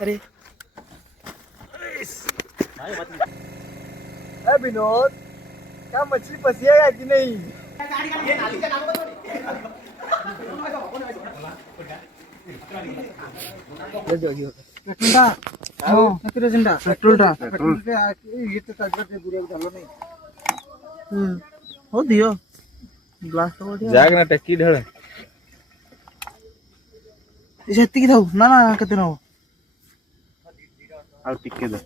अरे विनोद क्या मछली फंसिएगा कि नहीं? हो दियो ग्लास तो जाग ना टेकी ढळ सेती थाउ ना ना केते न आ टिके दे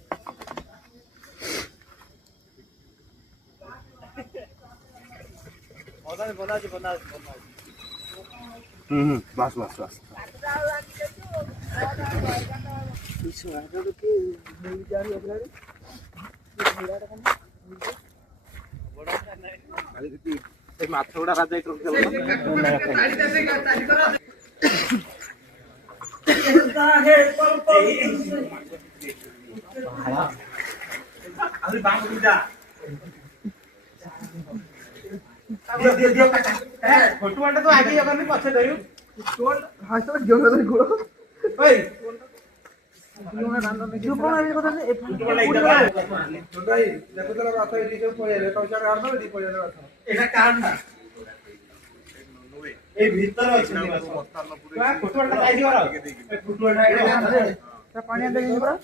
बस बस बस माछ गुड़ा राजा फोटो तो आगे जगह पछे धरियो जो कोन आबे कथा ए फोटो भाई देखो तला बात है नीचे पळेले पैसा काढ दो दी पळेले बात एटा काढ ना ए भीतर अछि ना फोटो वाला जाई दिवर फोटो वाला एटा पानी अंदर नी बरा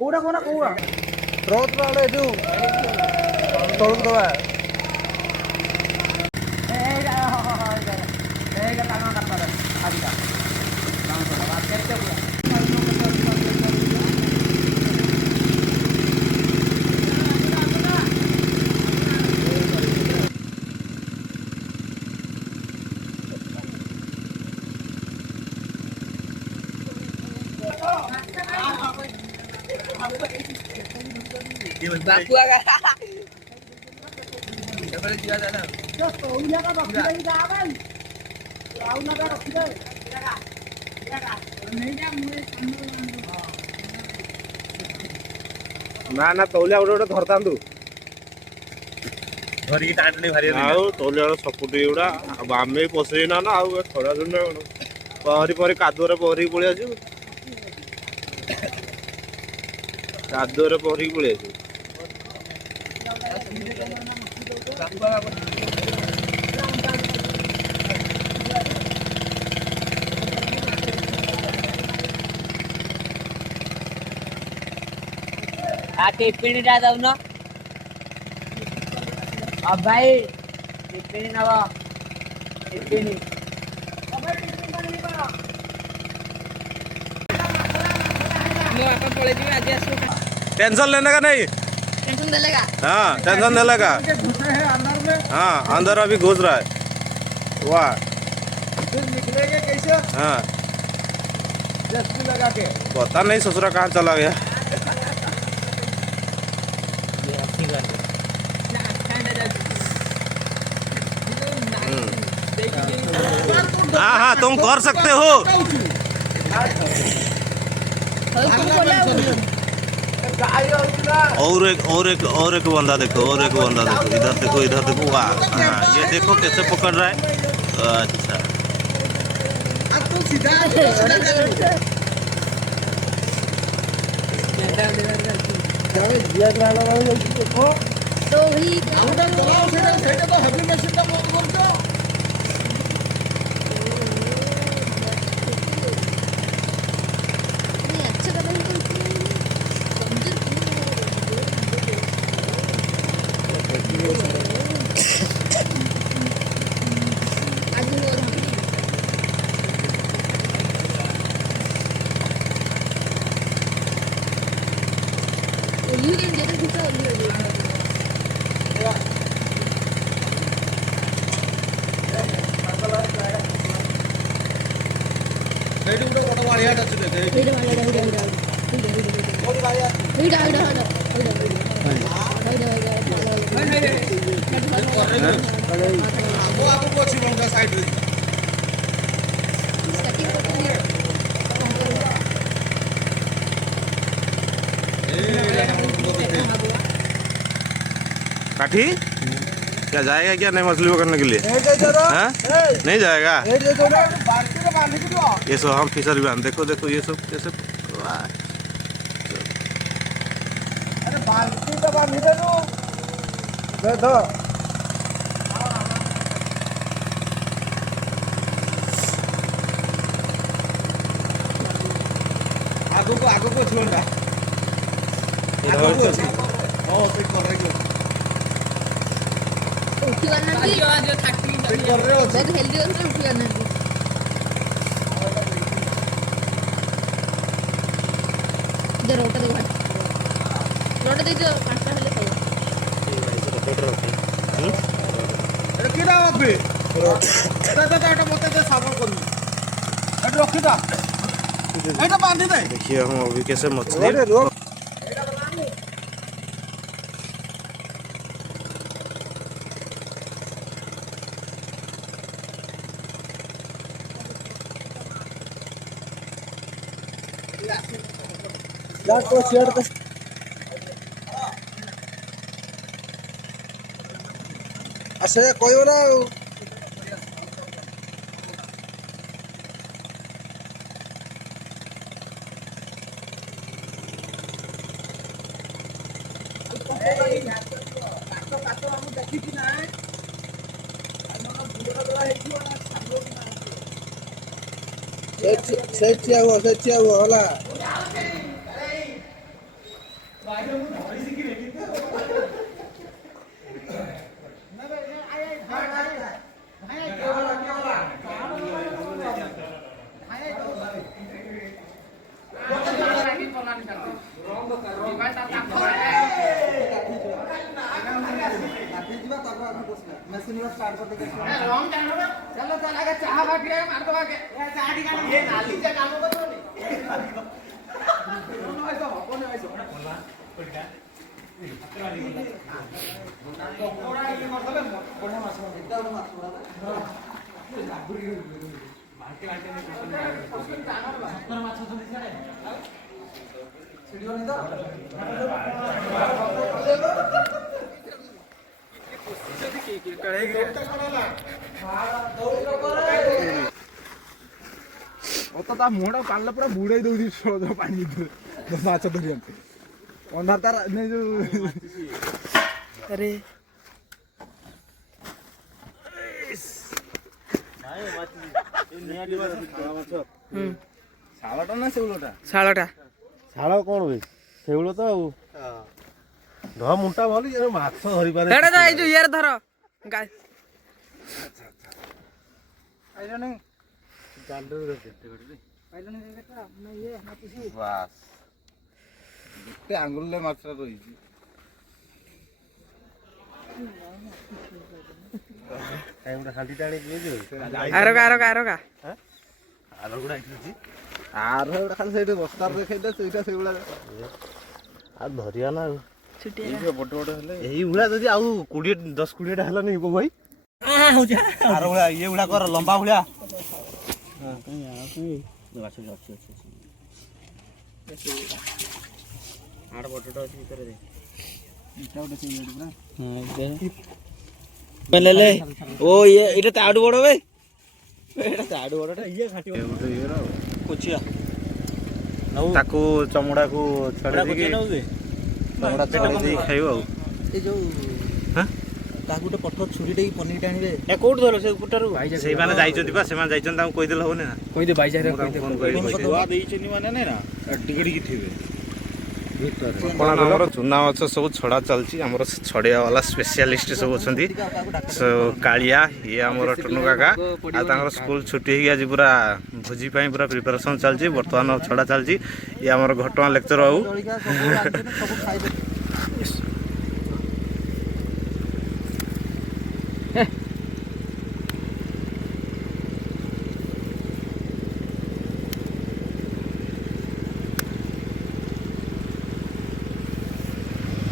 कोडा कोना कोवा रोड वाले जो तोड़ दवा बापू आगा डबल दिया जाना तो तौलिया का बापू नहीं जावन राउना का रख दे नहीं जा मुए ना ना तौलिया उडे धरता तू धरी की टाटनी भारी आउ तौलिया सपुटी उडा आमे पसई ना ना आउ खड़ा दिन पहरी पहरी कादुरे पहरी पळी आसी कादुरे पहरी पळी आसी टिप्पणी जाऊ न अब भाई टिप्पणी नव टिप्पणी टेंशन लेने का नहीं टेंशन देलेगा हाँ टेंशन देने का हाँ अंदर अभी घुस रहा है वाह निकलेंगे कैसे हाँ जस्ती लगा के पता नहीं ससुरा कहाँ चला गया हाँ हाँ तुम कर सकते हो और एक बंदा देखो इधर देखो वाह हाँ ये देखो कैसे पकड़ रहा है अच्छा तो ही you can get a picture of you. काठी क्या जाएगा क्या नहीं मछली पकड़ने के लिए हाँ? नहीं जाएगा ये सब हम फिशर मैन, देखो देखो ये सब कैसे। वाह, अरे बाल्टी तो बांध दे नु दे दो आगो को छुंडा आगो को छी ओ से कर रही हो उठी करनांती जो थाकी से कर रहे हो बहुत हेल्दी होते उठी करनांती जे रोटा दे रोटा दे जो पांचटा हेले खाइयो अरे किरा अबे दादा एटा मते दे साबन करनी एटा रखी दा एटा बांधी दे। देखिए हम अभी कैसे मछली लाट को शेड पे असे कोई ना सेठ हुआ होला चलो चल आगे चाह बाटी मार दो आगे चाह टिका ये नाली से काम करो ता मुहड़ा काढला पूरा बुडे दउदी सोदो पाणी माछ धरियन अंधार तार ने जो अरे शाळटा ना सेवलटा शाळटा शाଳ କଣ ବେ ଶେଉଳ ତ ଆଉ ଧ ମୁଣ୍ଟା ଭଲି ମାଛ ଧରି ପାରେ ଏଟା ତ ଏଇ ଯୋ ଇଆର ଧର ଗାଈ आइलने ଜାଲରୁ କେତେ ଗଡି आइलने केटा ना ये ना तुसी ବାସ୍ ଗୋଟେ ଆଙ୍ଗୁଲରେ ମାଛ ରହିଛି କାଇଁ ଗୋଟେ ହାଣ୍ଡି ଟାଣି ପିଏ ଯେ ଆରକା ଆର ଗୁଡା ହେଇଛି आर एटा खाली सेठी बस्तार देखाइदे सेटा सेउला ଆଉ ଧରିଆ ନା ଆଉ ଛୁଟିଆ ये बड बड हेले ଏଇ ଭଳିଆ ଯଦି ଆଉ 10-20 ଟା ହେଲାନି ବୋ ଭାଇ ଆର ଭଳିଆ ଇଏ ଭଳିଆ କର ଲମ୍ବା ଭଳିଆ ଆଡ ବଟଟା ଅଛି ଭିତରେ ଦେ ଏଟା ଗୋଟେ ସେଉଲା ପୁରା ବେଲେଲେ ଓ ଇଏ ଏଟା ତାଡୁ ବଡ ବେ ଏଟା ତାଡୁ ବଡଟା ଇଏ ଘାଟି ଗୋଟେ ଇଏର କୋଚିଆ ତାକୁ ଚମଡାକୁ ଛଡେଇ ଦେଇକି ଚମଡା ଛଡେଇ ଦେଇକି ଖାଇବ ଆଉ ଏ ଯୋଉ ହାଁ ତାକୁ ଗୋଟେ ପଠର ଛୁରୀ ଦେଇକି ପନିର ଟା ଆଣିବେ ଏ କୋଉଠି ଧର ସେ କୁଟାରୁ ସେଇମାନେ ଯାଇଛନ୍ତି ବା ସେମାନେ ଯାଇଛନ୍ତି ତାଙ୍କୁ କହିଦେଲେ ହବନି ନା କହିଦେ ବାଇଜାରେ ଫୋନ କରିକି ଧୁଆ ଦେଇଛନ୍ତି ମାନେ ନାଇଁ ନା ଟିକେ ଟିକେ ଥିବେ ଆମର ଚୁନା ମାଛ ସବୁ ଛଡ଼ା ଚାଲିଛି ଆମର ଛଡ଼ିଆ ବାଲା ସ୍ପେଶିଆଲିଷ୍ଟ ସବୁ ଅଛନ୍ତି କାଳିଆ ଇଏ ଆମର ଟୁନୁ କାକା ଆଉ ତାଙ୍କର ସ୍କୁଲ ଛୁଟି ହେଇକି ଆଜି ପୁରା ଭୋଜି ପାଇଁ ପୁରା ପ୍ରିପାରେସନ୍ ଚାଲିଛି ବର୍ତ୍ତମାନ ଛଡ଼ା ଚାଲିଛି ଇଏ ଆମର ଘଟଗାଁ ଲେକ୍ଚର ଆଉ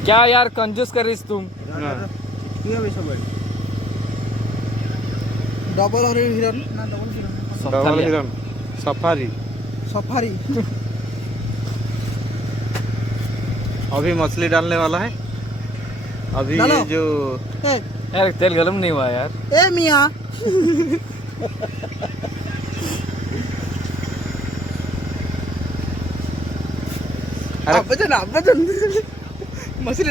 क्या यार कंजूस कर रही तुम डबल हिरन ना डबल हिरन डबल हिरन सफारी सफारी अभी मछली डालने वाला है अभी डालो। ये जो यार तेल गरम नहीं हुआ यार ए मियां मछली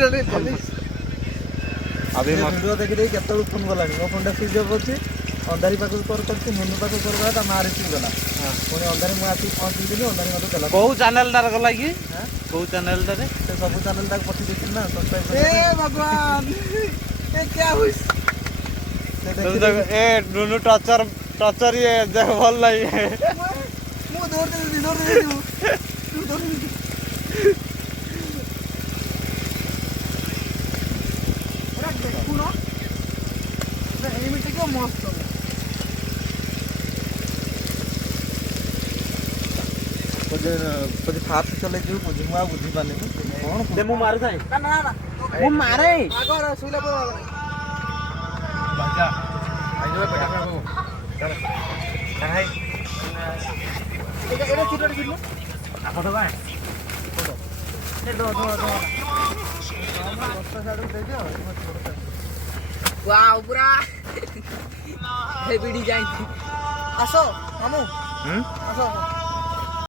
अभी वीडियो देखि देई केतल फोन गलानी मो फोन स्विच ऑफ अछि अंधारी पाक कर करछि मुनु पाक करबा ता मार रिसीव गला पुणी अंधारी मु आसी पहुंची दिनी अंधारी मते देला को चैनल तार गला कि को चैनल तारे से सब चैनल तक पठी देछि ना सब्सक्राइब ए भगवान ए क्या हुई ए दोनों टचर ये देख भल नहीं है मु दौड़ दे तू दौड़ दे पूरा देखू ना एमिटे के मस्त पजे फास्ट चले जो बुझी मुआ बुझी पाले कोन दे मु मार थाए ना ना ना मु मारे आगर सुइला पर बाजा आई जो बेटा को चल हाय एटा चिटड़ किलो आपो तो भाई ए दो बस्ता साडू दे दियो वाओ पूरा हेवी डिजाइन आसो मामू आसो